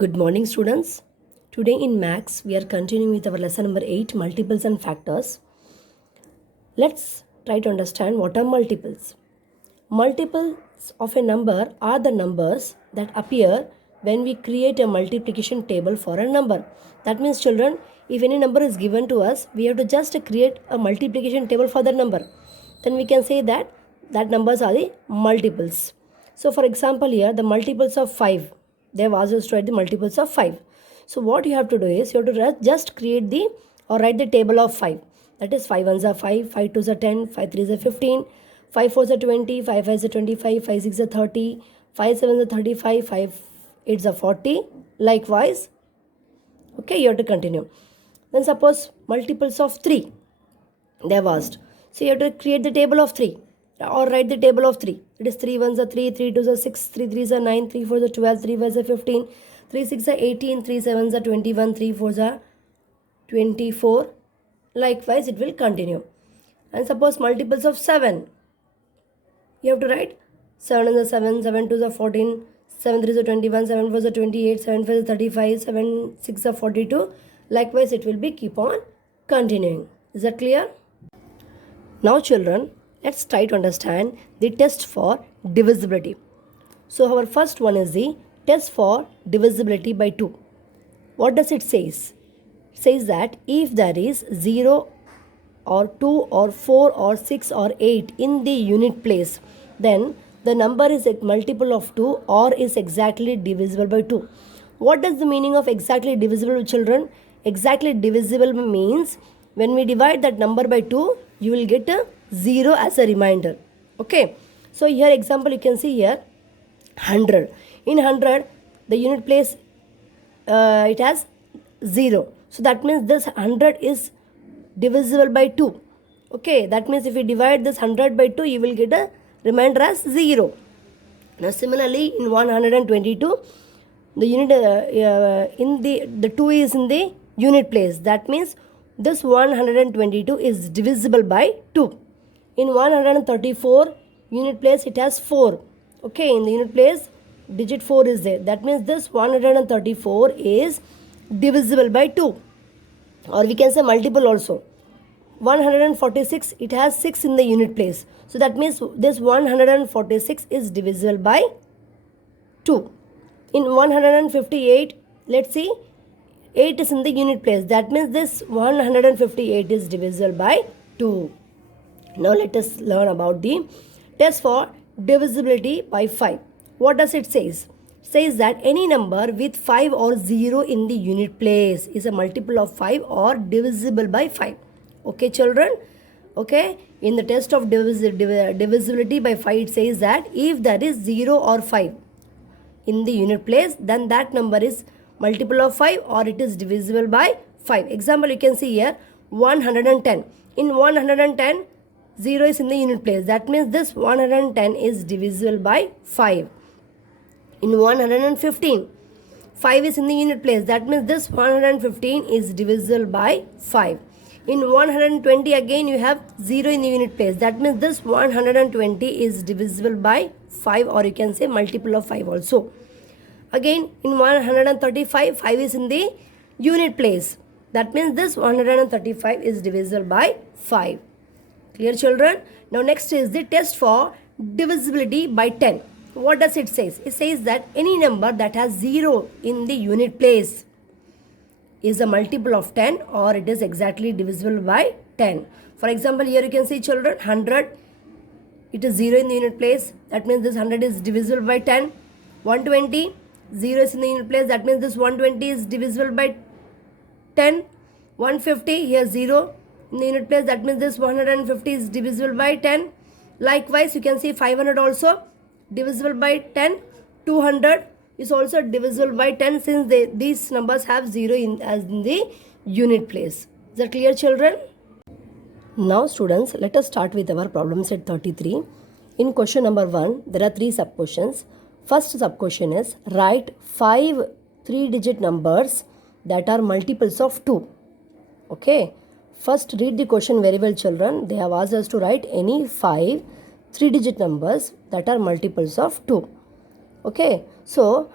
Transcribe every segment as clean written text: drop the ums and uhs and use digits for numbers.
Good morning, students. Today in Max, we are continuing with our lesson number 8, multiples and factors. Let's try to understand what are multiples. Multiples of a number are the numbers that appear when we create a multiplication table for a number. That means, children, if any number is given to us, we have to just create a multiplication table for that number. Then we can say that numbers are the multiples. So, for example, here the multiples of 5. They have asked us to write the multiples of 5. So, what you have to do is you have to just create the or write the table of 5. That is 5 ones are 5, 5 twos are 10, 5 threes are 15, 5 fours are 20, 5 fives are 25, 5 six are 30, 5 sevens are 35, 5 eights are 40. Likewise, okay, you have to continue. Then suppose multiples of 3. They have asked. So you have to create the table of 3 or write the table of 3. It is 3 ones are 3, 3 twos are 6, 3 threes are 9, 3 fours are 12, 3 fives are 15, 3 six are 18, 3 sevens are 21, 3 fours are 24. Likewise, it will continue. And suppose multiples of 7. You have to write 7 ones are 7, 7 twos are 14, 7 threes are 21, 7 fours are 28, 7 fives are 35, 7 six are 42. Likewise, it will be keep on continuing. Is that clear? Now children, let's try to understand the test for divisibility. So our first one is the test for divisibility by 2. What does it say? It says that if there is 0 or 2 or 4 or 6 or 8 in the unit place, then the number is a multiple of 2 or is exactly divisible by 2. What does the meaning of exactly divisible, children? Exactly divisible means when we divide that number by 2, you will get a 0 as a reminder. Okay. So here example you can see here 100. In 100, the unit place it has 0. So that means this 100 is divisible by 2. Okay. That means if you divide this 100 by 2, you will get a remainder as 0. Now similarly in 122, the unit in the 2 is in the unit place. That means this 122 is divisible by 2. In 134 unit place it has 4. Okay, in the unit place digit 4 is there. That means this 134 is divisible by 2. Or we can say multiple also. 146 it has 6 in the unit place. So that means this 146 is divisible by 2. In 158, let's see, 8 is in the unit place. That means this 158 is divisible by 2. Now let us learn about the test for divisibility by 5. What does it say? It says that any number with 5 or 0 in the unit place is a multiple of 5 or divisible by 5. Okay, children? Okay, in the test of divisibility by 5, it says that if there is 0 or 5 in the unit place, then that number is multiple of 5 or it is divisible by 5. Example, you can see here 110. In 110, 0 is in the unit place. That means this 110 is divisible by 5. In 115, 5 is in the unit place. That means this 115 is divisible by 5. In 120 again you have 0 in the unit place. That means this 120 is divisible by 5 or you can say multiple of 5 also. Again in 135, 5 is in the unit place. That means this 135 is divisible by 5. Clear, children? Now next is the test for divisibility by 10. What does it say? It says that any number that has 0 in the unit place is a multiple of 10 or it is exactly divisible by 10. For example, here you can see, children, 100, it is 0 in the unit place. That means this 100 is divisible by 10. 120, 0 is in the unit place. That means this 120 is divisible by 10. 150, here 0 in the unit place. That means this 150 is divisible by 10. Likewise, you can see 500 also divisible by 10. 200 is also divisible by 10 since these numbers have 0 as in the unit place. Is that clear, children? Now students, let us start with our problem set 33. In question number 1, there are 3 sub-questions. First sub-question is write 5 3-digit numbers that are multiples of 2. Okay. First read the question very well, children. They have asked us to write any 5 3-digit numbers that are multiples of 2. Okay. So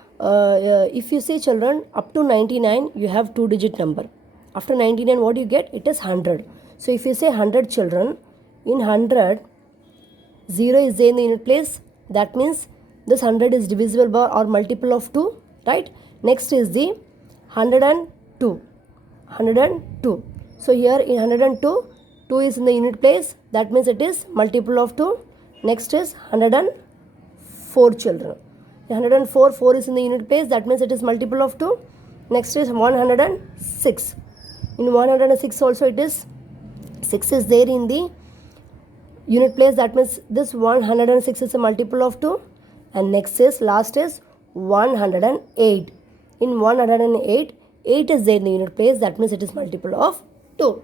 if you see children, up to 99 you have 2-digit number. After 99 what you get? It is 100. So if you say 100 children, in 100 0 is there in the unit place, that means this 100 is divisible by or multiple of 2, right? Next is the 102. So here in 102, 2 is in the unit place, that means it is multiple of 2. Next is 104 children. 104, 4 is in the unit place, that means it is multiple of 2. Next is 106. In 106 also it is 6 is there in the unit place, that means this 106 is a multiple of 2. And next is, last is 108. In 108, 8 is there in the unit place, that means it is multiple of 2.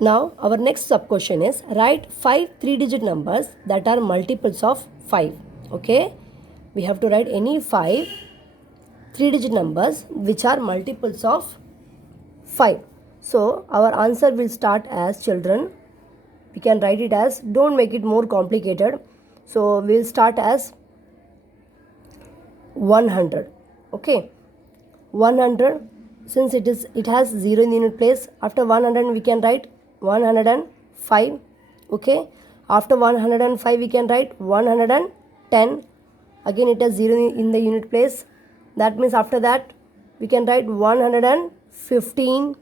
Now our next sub question is, write 5 3-digit numbers that are multiples of 5. Okay, we have to write any 5 3-digit numbers which are multiples of 5. So our answer will start as, children, we can write it as, don't make it more complicated. So we will start as 100. Okay, 100, since it has 0 in the unit place, after 100 we can write 105. Okay, after 105 we can write 110. Again it has 0 in the unit place, that means after that we can write 115,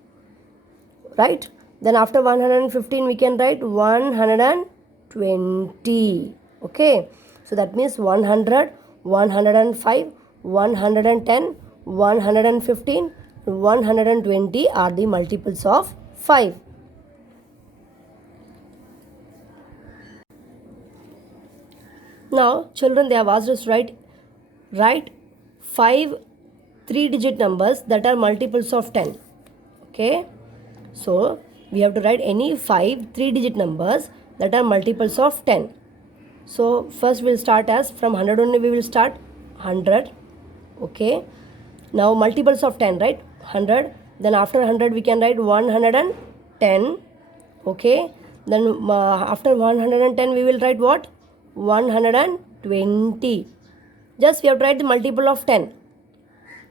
right? Then after 115 we can write 120. Okay, so that means 100, 105, 110, 115, 120 are the multiples of 5. Now children, they have asked us to write 5 3-digit numbers that are multiples of 10. Okay, so we have to write any 5 3-digit numbers that are multiples of 10. So first we'll start as, from 100 only we will start 100. Okay, now multiples of 10, right? 100. Then after 100 we can write 110. Okay, then after 110 we will write what? 120. Just we have to write the multiple of 10.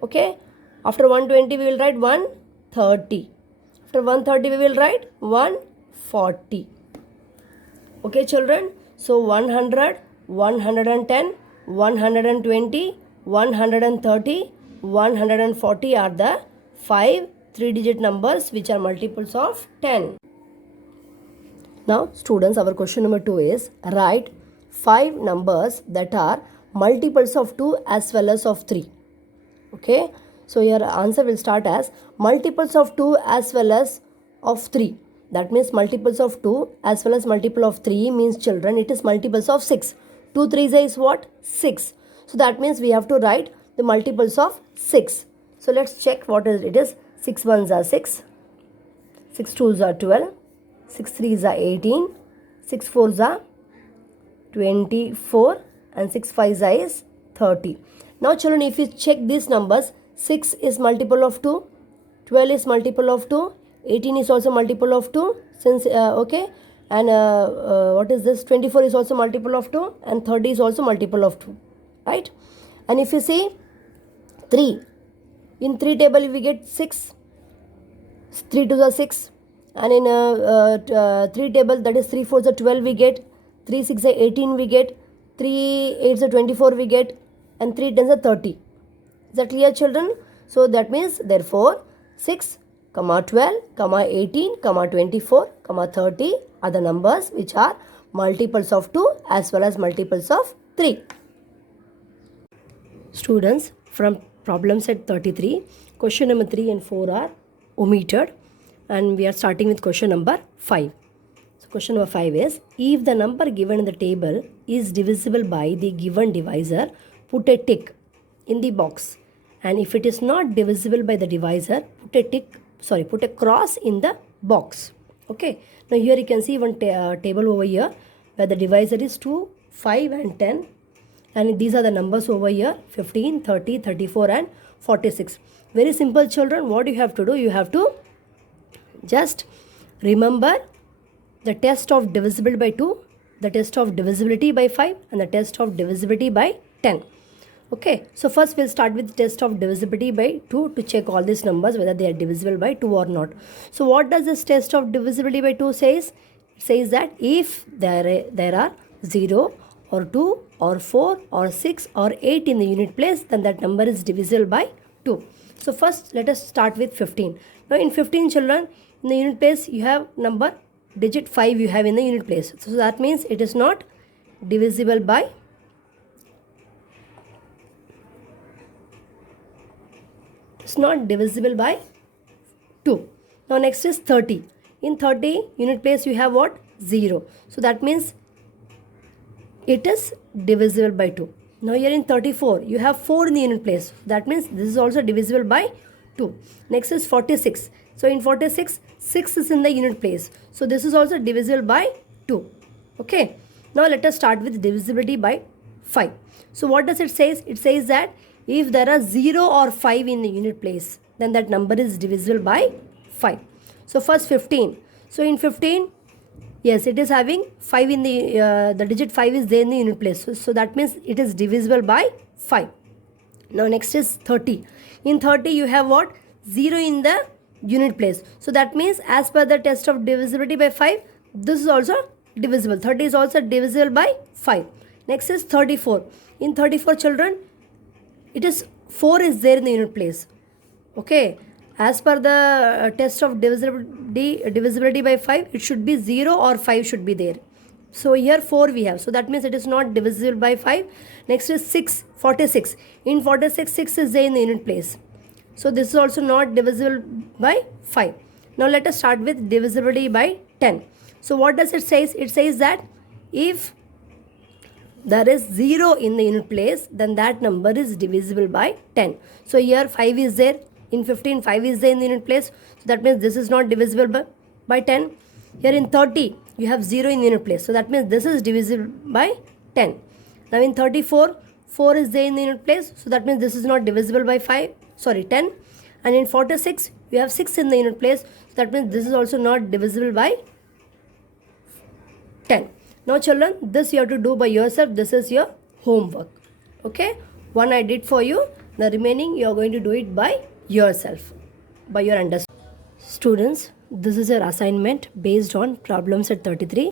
Okay, after 120 we will write 130. After 130 we will write 140. Okay children, so 100, 110, 120, 130, 140 are the 5 3-digit numbers which are multiples of 10. Now students, our question number 2 is, write 5 numbers that are multiples of 2 as well as of 3. Okay, so your answer will start as multiples of 2 as well as of 3. That means multiples of 2 as well as multiple of 3 means, children, it is multiples of 6. 2 3s is what? 6. So that means we have to write the multiples of 6. So let's check what it is. 6 1s are 6, 6 2s are 12, 6 3s are 18, 6 4s are 24, and 6 5s is 30. Now children, if you check these numbers, 6 is multiple of 2, 12 is multiple of 2, 18 is also multiple of 2, since okay, and what is this, 24 is also multiple of 2, and 30 is also multiple of 2, right? And if you see 3, in 3 table we get 6, 3 2s are 6, and in 3 table, that is 3 4s are 12 we get, 3 6 are 18 we get, 3 8s are 24 we get, and 3 10s are 30. Is that clear children? So that means therefore 6, 12, 18, 24, 30 are the numbers which are multiples of 2 as well as multiples of 3. Students, from problem set 33, question number 3 and 4 are omitted, and we are starting with question number 5. So question number 5 is, if the number given in the table is divisible by the given divisor, put a tick in the box, and if it is not divisible by the divisor, put a cross in the box. Okay, now here you can see one table over here where the divisor is 2, 5 and 10, and these are the numbers over here, 15, 30, 34 and 46. Very simple children, what you have to do, you have to just remember the test of divisibility by 2, the test of divisibility by 5, and the test of divisibility by 10. Okay, so first we'll start with test of divisibility by 2 to check all these numbers whether they are divisible by 2 or not. So what does this test of divisibility by 2 says? It says that if there are 0 or 2 or 4 or 6 or 8 in the unit place, then that number is divisible by 2. So first let us start with 15. Now in 15 children, in the unit place you have number digit 5 you have in the unit place. So that means it is not divisible by it's not divisible by 2. Now next is 30. In 30 unit place you have what? 0. So that means it is divisible by 2. Now here in 34 you have 4 in the unit place. That means this is also divisible by 2. Next is 46. So in 46 6 is in the unit place. So this is also divisible by 2. Okay. Now let us start with divisibility by 5. So what does it say? It says that if there are 0 or 5 in the unit place, then that number is divisible by 5. So first 15. So in 15, yes, it is having 5 in the digit 5 is there in the unit place. So that means it is divisible by 5. Now next is 30. In 30 you have what? 0 in the unit place. So that means as per the test of divisibility by 5, this is also divisible. 30 is also divisible by 5. Next is 34. In 34 children, it is 4 is there in the unit place. Okay, as per the test of divisibility by 5, it should be 0 or 5 should be there. So here 4 we have. So that means it is not divisible by 5. Next is 6, 46. In 46, 6 is there in the unit place. So this is also not divisible by 5. Now let us start with divisibility by 10. So what does it say? It says that if there is 0 in the unit place, then that number is divisible by 10. So here 5 is there. In 15, 5 is there in the unit place. So that means this is not divisible by 10. Here in 30, you have 0 in the unit place. So that means this is divisible by 10. Now in 34, 4 is there in the unit place. So that means this is not divisible by 10. And in 46, you have 6 in the unit place. So that means this is also not divisible by 10. Now children, this you have to do by yourself. This is your homework. Okay, one I did for you. The remaining you are going to do it by yourself, by your understanding. Students, this is your assignment based on problems at 33.